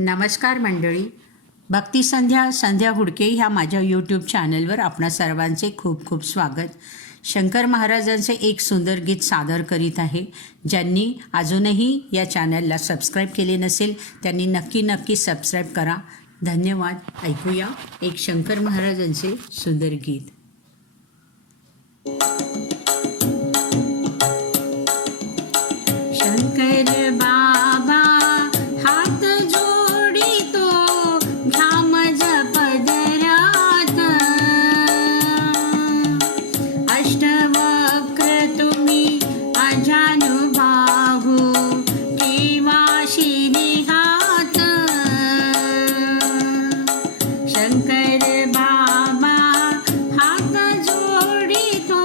नमस्कार मंडळी, भक्ती संध्या हुडके ह्या माझ्या यूट्यूब चॅनलवर आपणा सर्वांचे खूप खूप स्वागत. शंकर महाराजांचे एक सुंदर गीत सादर करीत आहे. ज्यांनी अजूनही या चॅनलला सबस्क्राईब केले नसेल त्यांनी नक्की सबस्क्राईब करा. धन्यवाद. ऐकूया एक शंकर महाराजांचे सुंदर गीत. शंकर बाबा हात जोडितो घ्याम जपदरात, अष्टवक्र तुम्ही अजानुबाहू ठेवा शिरी हात. शंकर बाबा हात जोडितो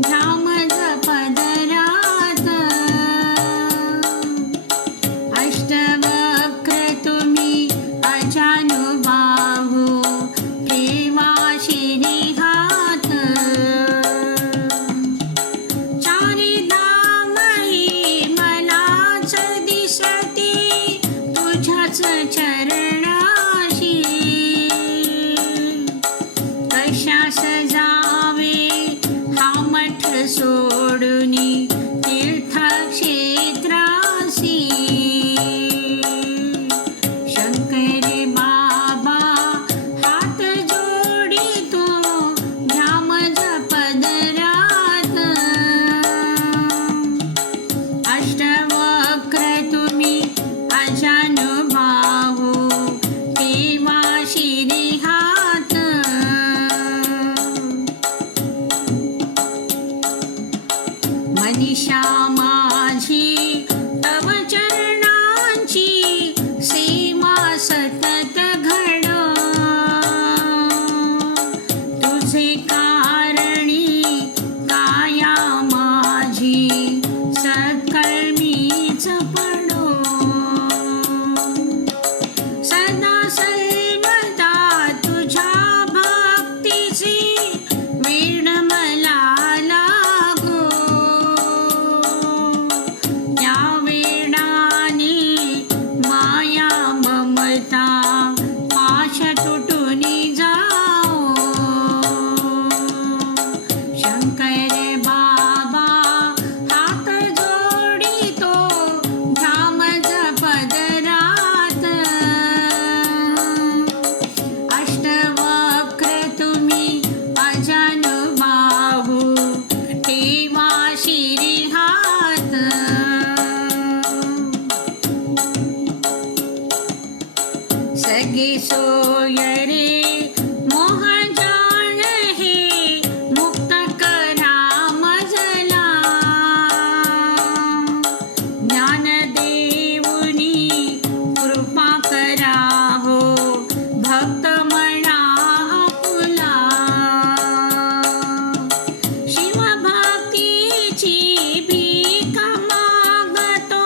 घ्याम जपदरात, अष्टवक्र तुम्ही अजानुबाहू ठेवा शिरी हात. चारी धामही मलाच दिसती तुझ्याच चरणाशी, कशास जावे हा मठ सोडुनी तीर्थक्षेत्रासी. शंकर बाबा हात जोडितो घ्याम जपदरात, अष्टवक्र तुम्ही अजानुबाहू ठेवा शिरी हात. मनीषा माझी तव चरणांची सीमा सतत घडो, तुझे कारणी काया माझी सकळमीच पडो. सदा सर्वदा तुझ्या भक्तीची वेळ मला लागो, त्या वेळाने माया ममता पाश तुटूनी जाओ. शंकर बाबा हात जोडितो घ्याम जपदरात, अष्टवक्र तुम्ही अजानुबाहू ठेवा शिरी हात. सगे सोय रे मोह जाण हे मुक्त करा मजला, ज्ञान देऊनी कृपा करा हो भक्त म्हणा आपुला. शिवभक्तीची भीक मागतो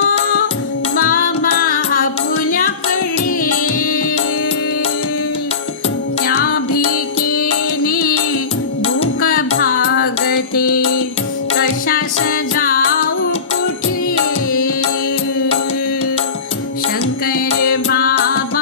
बाबा आपुल्याकडे, त्या भीकेने भूक भागते कशास जाऊ कुठे. शंकर बाबा